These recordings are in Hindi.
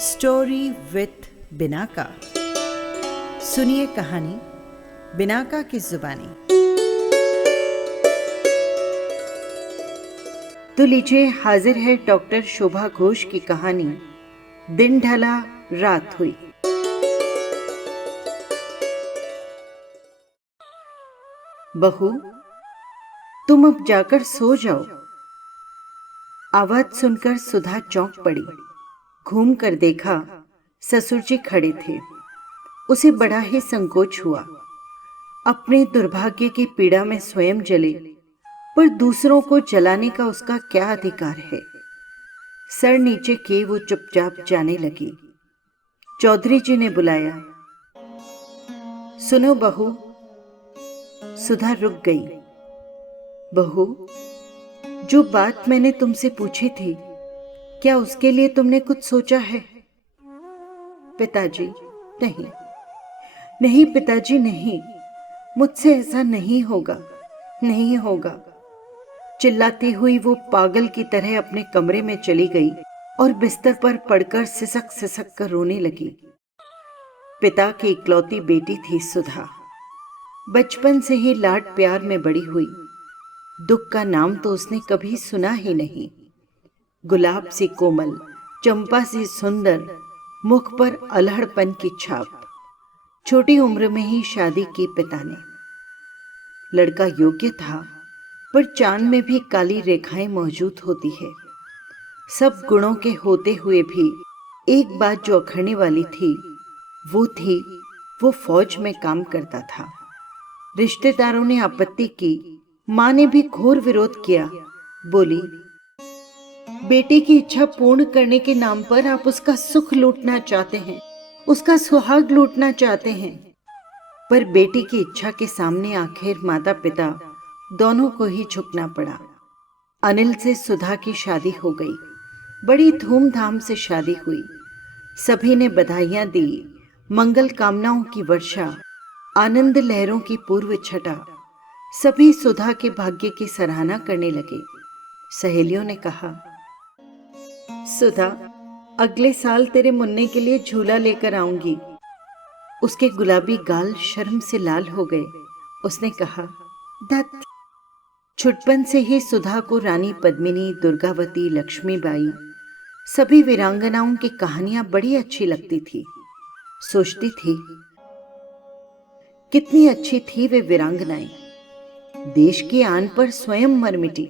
Story with Binaca. सुनिए कहानी बिनाका की जुबानी। तो लीजिए, हाजिर है डॉक्टर शोभा घोष की कहानी दिन ढला रात हुई। बहू, तुम अब जाकर सो जाओ। आवाज सुनकर सुधा चौंक पड़ी। घूम कर देखा, ससुर जी खड़े थे। उसे बड़ा ही संकोच हुआ। अपने दुर्भाग्य की पीड़ा में स्वयं जले, पर दूसरों को जलाने का उसका क्या अधिकार है। सर नीचे किए वो चुपचाप जाने लगी। चौधरी जी ने बुलाया, सुनो बहू। सुधा रुक गई। बहू, जो बात मैंने तुमसे पूछी थी, क्या उसके लिए तुमने कुछ सोचा है? पिताजी, नहीं नहीं पिताजी, नहीं, मुझसे ऐसा नहीं होगा, नहीं होगा। चिल्लाती हुई वो पागल की तरह अपने कमरे में चली गई और बिस्तर पर पड़कर सिसक सिसक कर रोने लगी। पिता की इकलौती बेटी थी सुधा। बचपन से ही लाड प्यार में बड़ी हुई। दुख का नाम तो उसने कभी सुना ही नहीं। गुलाब सी कोमल, चंपा सी सुंदर, मुख पर अल्हड़पन की छाप। छोटी उम्र में ही शादी की पिता ने। लड़का योग्य था, पर चांद में भी काली रेखाएं मौजूद होती है। सब गुणों के होते हुए भी एक बात जो अखरने वाली थी, वो थी वो फौज में काम करता था। रिश्तेदारों ने आपत्ति की, मां ने भी घोर विरोध किया। बोली, बेटे की इच्छा पूर्ण करने के नाम पर आप उसका सुख लूटना चाहते हैं, उसका सुहाग लूटना चाहते हैं। पर बेटी की इच्छा के सामने आखिर माता पिता दोनों को ही झुकना पड़ा। अनिल से सुधा की शादी हो गई। बड़ी धूमधाम से शादी हुई। सभी ने बधाइयां दी, मंगल कामनाओं की वर्षा, आनंद लहरों की पूर्व छटा। सभी सुधा के भाग्य की सराहना करने लगे। सहेलियों ने कहा, सुधा, अगले साल तेरे मुन्ने के लिए झूला लेकर आऊंगी। उसके गुलाबी गाल शर्म से लाल हो गए। उसने कहा, दत्त। छुटपन से ही सुधा को रानी पद्मिनी, दुर्गावती, लक्ष्मीबाई, सभी वीरांगनाओं की कहानियां बड़ी अच्छी लगती थी। सोचती थी, कितनी अच्छी थी वे वीरांगनाएं, देश की आन पर स्वयं मर मिटी।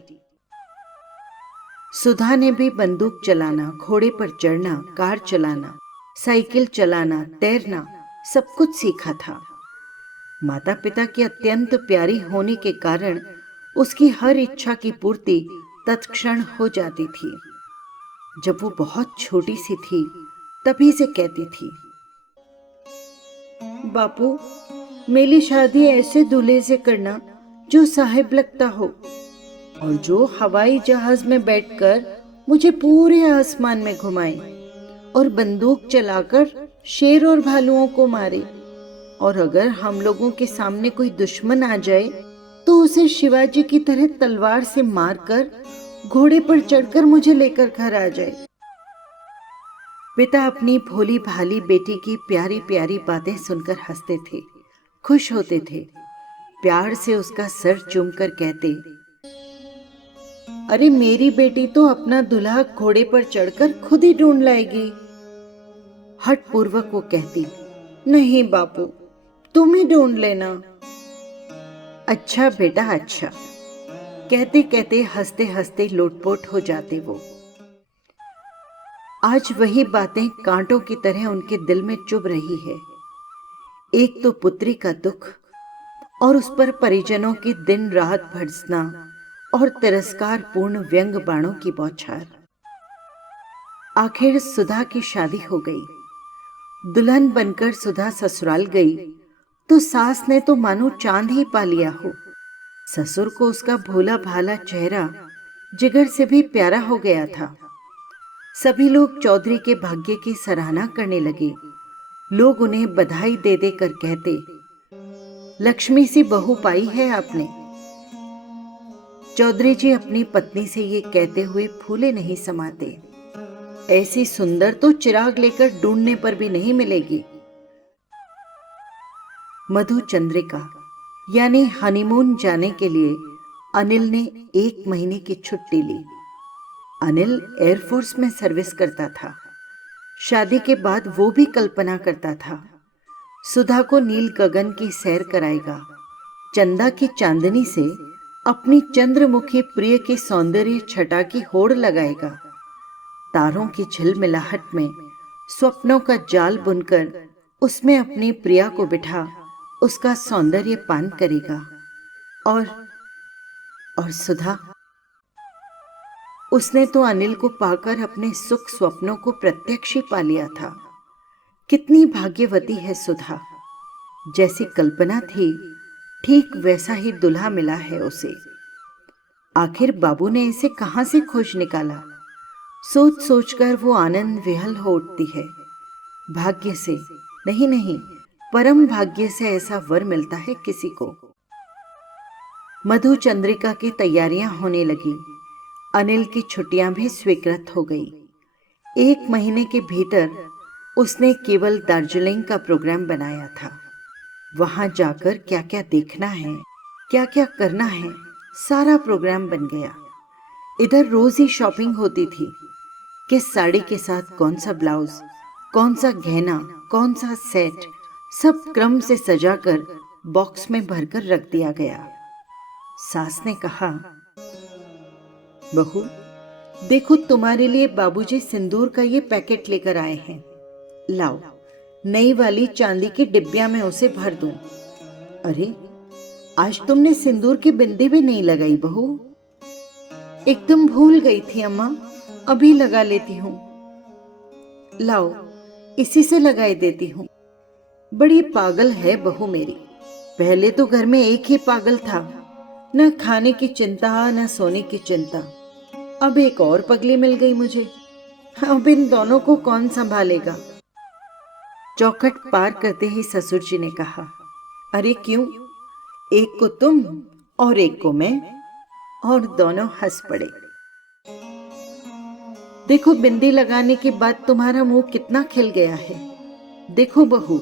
सुधा ने भी बंदूक चलाना, घोड़े पर चढ़ना, कार चलाना, साइकिल चलाना, तैरना, सब कुछ सीखा था। माता पिता की अत्यंत प्यारी होने के कारण उसकी हर इच्छा की पूर्ति तत्क्षण हो जाती थी। जब वो बहुत छोटी सी थी, तभी से कहती थी, बापू, मेरी शादी ऐसे दूल्हे से करना जो साहिब लगता हो और जो हवाई जहाज में बैठकर मुझे पूरे आसमान में घुमाए और बंदूक चलाकर शेर और भालुओं को मारे। और अगर हम लोगों के सामने कोई दुश्मन आ जाए तो उसे शिवाजी की तरह तलवार से मारकर घोड़े पर चढ़कर मुझे लेकर घर आ जाए। पिता अपनी भोली भाली बेटी की प्यारी प्यारी बातें सुनकर हंसते थे, खुश होते थे। प्यार से उसका सर चूमकर कहते, अरे मेरी बेटी तो अपना दूल्हा घोड़े पर चढ़कर खुद ही ढूंढ लाएगी। हठ पूर्वक वो कहती, नहीं बापू, तुम ही ढूंढ लेना। अच्छा बेटा, अच्छा, कहते कहते हंसते हंसते लोटपोट हो जाते वो। आज वही बातें कांटों की तरह उनके दिल में चुभ रही है। एक तो पुत्री का दुख और उस पर परिजनों की दिन रात भर्त्सना और तिरस्कार पूर्ण व्यंग बाणों की बौछार। आखिर सुधा की शादी हो गई। दुल्हन बनकर सुधा ससुराल गई तो सास ने तो मानो चांद ही पा लिया हो। ससुर को उसका भोला भाला चेहरा जिगर से भी प्यारा हो गया था। सभी लोग चौधरी के भाग्य की सराहना करने लगे। लोग उन्हें बधाई दे दे कर कहते, लक्ष्मी सी बहू पाई है आपने। चौधरी जी अपनी पत्नी से ये कहते हुए फूले नहीं समाते। ऐसी सुंदर तो चिराग लेकर ढूंढने पर भी नहीं मिलेगी। मधु चंद्रिका यानी हनीमून जाने के लिए अनिल ने 1 महीने की छुट्टी ली। अनिल एयरफोर्स में सर्विस करता था। शादी के बाद वो भी कल्पना करता था सुधा को नील गगन की सैर कराएगा, चंदा की चांदनी से अपनी चंद्रमुखी प्रिय के सौंदर्य छटा की होड़ लगाएगा, तारों की झिलमिलाहट में स्वप्नों का जाल बुनकर उसमें अपनी प्रिया को बिठा उसका सौंदर्य पान करेगा। और सुधा, उसने तो अनिल को पाकर अपने सुख स्वप्नों को प्रत्यक्ष ही पा लिया था। कितनी भाग्यवती है सुधा, जैसी कल्पना थी ठीक वैसा ही दुल्हा मिला है उसे। आखिर बाबू ने इसे कहां से खोज निकाला, सोच सोचकर वो आनंद विहल हो उठती है। भाग्य से नहीं, परम भाग्य से ऐसा वर मिलता है किसी को। मधु चंद्रिका की तैयारियां होने लगी। अनिल की छुट्टियां भी स्वीकृत हो गई। 1 महीने के भीतर उसने केवल दार्जिलिंग का प्रोग्राम बनाया था। वहां जाकर क्या क्या देखना है, क्या क्या करना है, सारा प्रोग्राम बन गया। इधर रोज ही शॉपिंग होती थी। किस साड़ी के साथ कौन सा ब्लाउज, कौन सा गहना, कौन सा सेट, सब क्रम से सजाकर बॉक्स में भरकर रख दिया गया। सास ने कहा, बहू देखो, तुम्हारे लिए बाबूजी सिंदूर का ये पैकेट लेकर आए हैं। लाओ, नई वाली चांदी की डिब्बिया में उसे भर दूं। अरे, आज तुमने सिंदूर की बिंदी भी नहीं लगाई बहू। एकदम भूल गई थी अम्मा, अभी लगा लेती हूँ। लाओ, इसी से लगाई देती हूँ। बड़ी पागल है बहू मेरी। पहले तो घर में एक ही पागल था, न खाने की चिंता न सोने की चिंता। अब एक और पगली मिल गई मुझे। अब इन दोनों को कौन संभालेगा। चौखट पार करते ही ससुर जी ने कहा, अरे क्यों, एक को तुम और एक को मैं। और दोनों हंस पड़े। देखो, बिंदी लगाने के बाद तुम्हारा मुंह कितना खिल गया है। देखो बहू,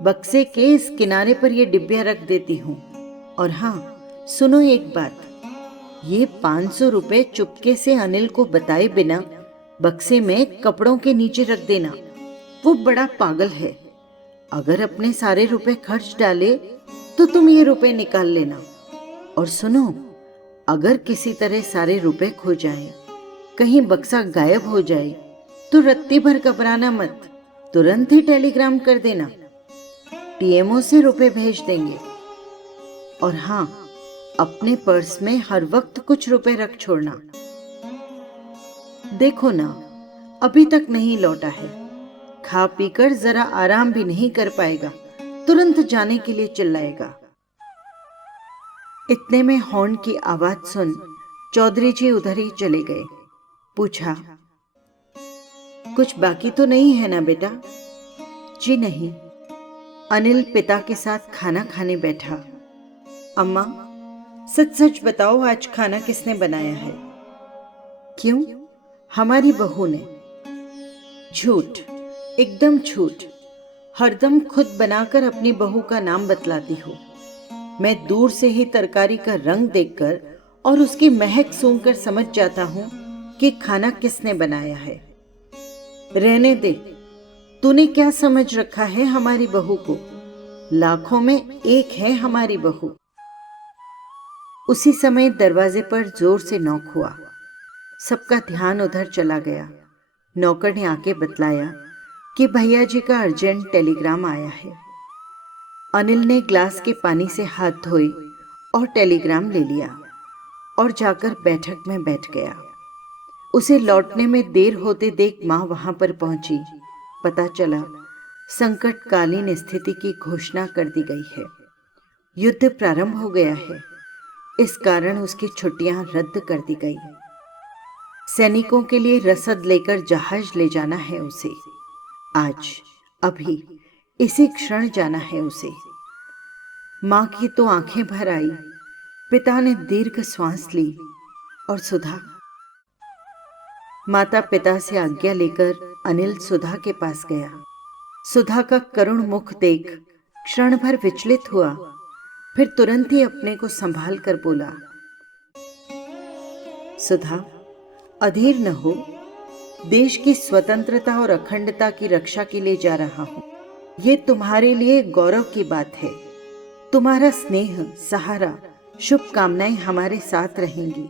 बक्से के इस किनारे पर ये डिब्बिया रख देती हूँ। और हाँ, सुनो एक बात, ये 500 रुपए चुपके से अनिल को बताए बिना बक्से में कपड़ों के नीचे रख देना। वो बड़ा पागल है। अगर अपने सारे रुपए खर्च डाले तो तुम ये रुपए निकाल लेना। और सुनो, अगर किसी तरह सारे रुपए खो जाएं, कहीं बक्सा गायब हो जाए तो रत्ती भर घबराना मत, तुरंत ही टेलीग्राम कर देना। टीएमओ से रुपए भेज देंगे। और हाँ, अपने पर्स में हर वक्त कुछ रुपए रख छोड़ना। देखो ना, अभी तक नहीं लौटा है। खा पीकर जरा आराम भी नहीं कर पाएगा, तुरंत जाने के लिए चिल्लाएगा। इतने में हॉर्न की आवाज सुन चौधरी जी उधर ही चले गए। पूछा, कुछ बाकी तो नहीं है ना बेटा? जी नहीं। अनिल पिता के साथ खाना खाने बैठा। अम्मा, सच सच बताओ, आज खाना किसने बनाया है? क्यों? हमारी बहू ने। झूठ, एकदम झूठ। हरदम खुद बनाकर अपनी बहू का नाम बतलाती हो। मैं दूर से ही तरकारी का रंग देखकर और उसकी महक सूंघकर समझ जाता हूं कि खाना किसने बनाया है। रहने दे, तूने क्या समझ रखा है हमारी बहू को? लाखों में एक है हमारी बहू। उसी समय दरवाजे पर जोर से नॉक हुआ। सबका ध्यान उधर चला गया। नौकर ने आके बतलाया कि भैया जी का अर्जेंट टेलीग्राम आया है। अनिल ने ग्लास के पानी से हाथ धोए और टेलीग्राम ले लिया और जाकर बैठक में बैठ गया। उसे लौटने में देर होते देख मां वहां पर पहुंची। पता चला संकटकालीन स्थिति की घोषणा कर दी गई है। युद्ध प्रारंभ हो गया है। इस कारण उसकी छुट्टियां रद्द कर दी गई। सैनिकों के लिए रसद लेकर जहाज ले जाना है उसे। आज, अभी, इसी क्षण जाना है उसे। मां की तो आंखें भर आई। पिता ने दीर्घ श्वास ली। और सुधा, माता पिता से आज्ञा लेकर अनिल सुधा के पास गया। सुधा का करुण मुख देख क्षण भर विचलित हुआ, फिर तुरंत ही अपने को संभाल कर बोला, सुधा, अधीर न हो। देश की स्वतंत्रता और अखंडता की रक्षा के लिए जा रहा हूं। ये तुम्हारे लिए गौरव की बात है। तुम्हारा स्नेह, सहारा, शुभकामनाएं हमारे साथ रहेंगी।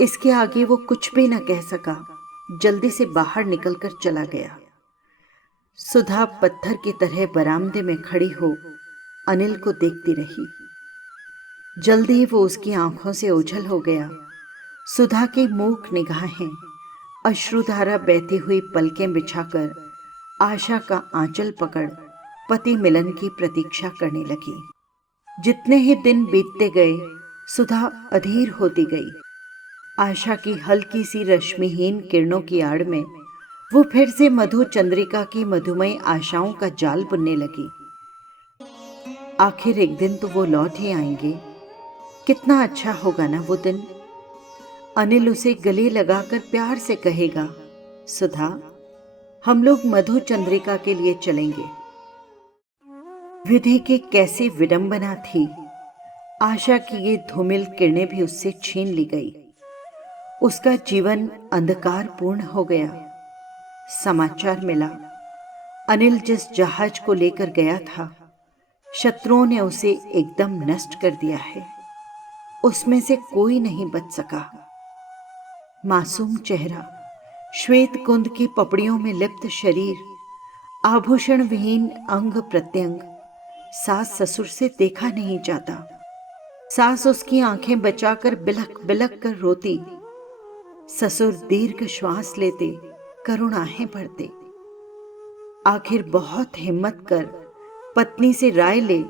इसके आगे वो कुछ भी न कह सका, जल्दी से बाहर निकलकर चला गया। सुधा पत्थर की तरह बरामदे में खड़ी हो अनिल को देखती रही। जल्दी ही वो उसकी आंखों से ओझल हो गया। सुधा की मूक निगाहें अश्रुधारा बहती हुई पलकें बिछाकर आशा का आंचल पकड़ पति मिलन की प्रतीक्षा करने लगी। जितने ही दिन बीतते गए, सुधा अधीर होती गई। आशा की हल्की सी रश्मिहीन किरणों की आड़ में वो फिर से मधु चंद्रिका की मधुमय आशाओं का जाल बुनने लगी। आखिर एक दिन तो वो लौट ही आएंगे। कितना अच्छा होगा ना वो दिन। अनिल उसे गले लगाकर प्यार से कहेगा, सुधा, हम लोग मधु चंद्रिका के लिए चलेंगे। विधि की कैसी विडंबना थी। आशा की ये धूमिल किरणें भी उससे छीन ली गई। उसका जीवन अंधकार पूर्ण हो गया। समाचार मिला, अनिल जिस जहाज को लेकर गया था, शत्रुओं ने उसे एकदम नष्ट कर दिया है। उसमें से कोई नहीं बच सका। मासूम चेहरा, श्वेत कुंद की पपड़ियों में लिप्त शरीर, आभूषण विहीन अंग प्रत्यंग, सास ससुर से देखा नहीं जाता। सास उसकी आंखें बचाकर बिलख बिलख कर रोती, ससुर दीर्घ श्वास लेते, करुण आहें भरते। आखिर बहुत हिम्मत कर पत्नी से राय ले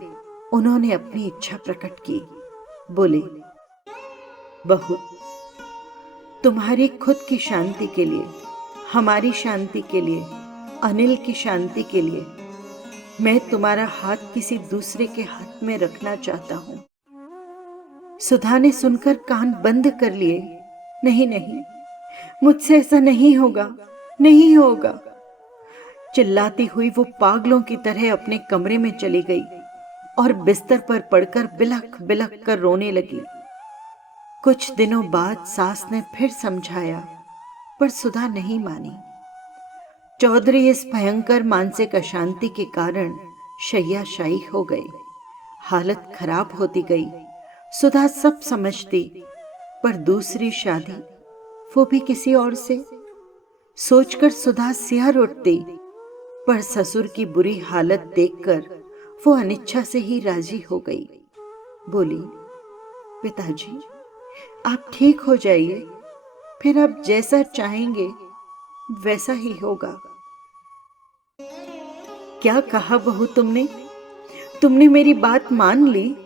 उन्होंने अपनी इच्छा प्रकट की। बोले, बहू, तुम्हारी खुद की शांति के लिए, हमारी शांति के लिए, अनिल की शांति के लिए मैं तुम्हारा हाथ किसी दूसरे के हाथ में रखना चाहता हूं। सुधा ने सुनकर कान बंद कर लिए। नहीं नहीं, मुझसे ऐसा नहीं होगा, नहीं होगा। चिल्लाती हुई वो पागलों की तरह अपने कमरे में चली गई और बिस्तर पर पड़कर बिलख बिलख कर रोने लगी। कुछ दिनों बाद सास ने फिर समझाया, पर सुधा नहीं मानी। चौधरी इस भयंकर मानसिक अशांति के कारण शैय्याशायी हो गई। हालत खराब होती गई। सुधा सब समझती, पर दूसरी शादी, वो भी किसी और से। सोचकर सुधा सिहर उठती, पर ससुर की बुरी हालत देखकर वो अनिच्छा से ही राजी हो गई। बोली, पिताजी, आप ठीक हो जाइए, फिर आप जैसा चाहेंगे वैसा ही होगा। क्या कहा बहू तुमने? तुमने मेरी बात मान ली?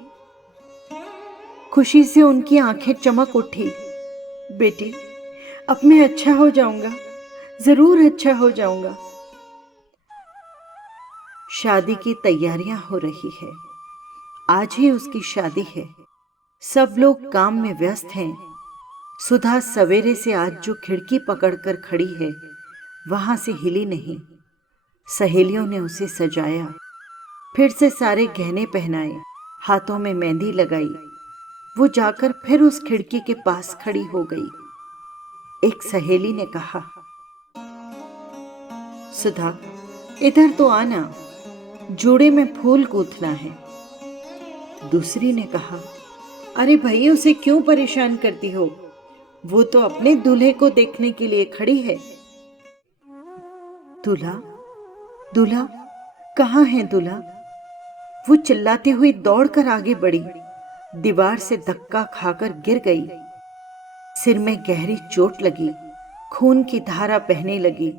खुशी से उनकी आंखें चमक उठी। बेटी, अब मैं अच्छा हो जाऊंगा, जरूर अच्छा हो जाऊंगा। शादी की तैयारियां हो रही है। आज ही उसकी शादी है। सब लोग काम में व्यस्त हैं। सुधा सवेरे से आज जो खिड़की पकड़कर खड़ी है, वहां से हिली नहीं। सहेलियों ने उसे सजाया, फिर से सारे गहने पहनाए, हाथों में मेहंदी लगाई। वो जाकर फिर उस खिड़की के पास खड़ी हो गई। एक सहेली ने कहा, सुधा, इधर तो आना, जोड़े में फूल गूंथना है। दूसरी ने कहा, अरे भाई, उसे क्यों परेशान करती हो? वो तो अपने दूल्हे को देखने के लिए खड़ी है। दूल्हा? दूल्हा? कहाँ है दूल्हा? वो चिल्लाती हुई दौड़कर आगे बढ़ी, दीवार से धक्का खाकर गिर गई। सिर में गहरी चोट लगी, खून की धारा बहने लगी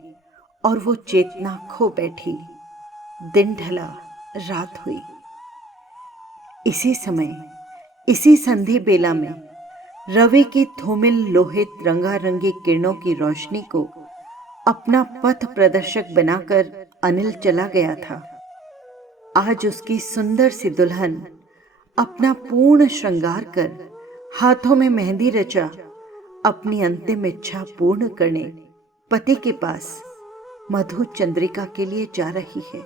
और वो चेतना खो बैठी। दिन ढला, रात हुई। इसी समय, इसी संधि बेला में रवि की धूमिल लोहित रंगारंगी किरणों की रोशनी को अपना पथ प्रदर्शक बनाकर अनिल चला गया था। आज उसकी सुंदर सी दुल्हन अपना पूर्ण श्रृंगार कर, हाथों में मेहंदी रचा, अपनी अंतिम इच्छा पूर्ण करने पति के पास मधु चंद्रिका के लिए जा रही है।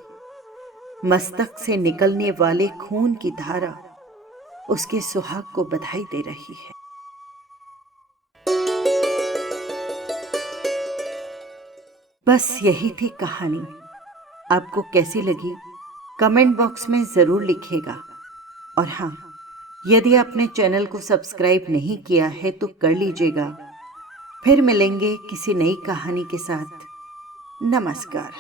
मस्तक से निकलने वाले खून की धारा उसके सुहाग को बधाई दे रही है। बस यही थी कहानी। आपको कैसी लगी कमेंट बॉक्स में ज़रूर लिखिएगा। और हाँ, यदि आपने चैनल को सब्सक्राइब नहीं किया है तो कर लीजिएगा। फिर मिलेंगे किसी नई कहानी के साथ। नमस्कार।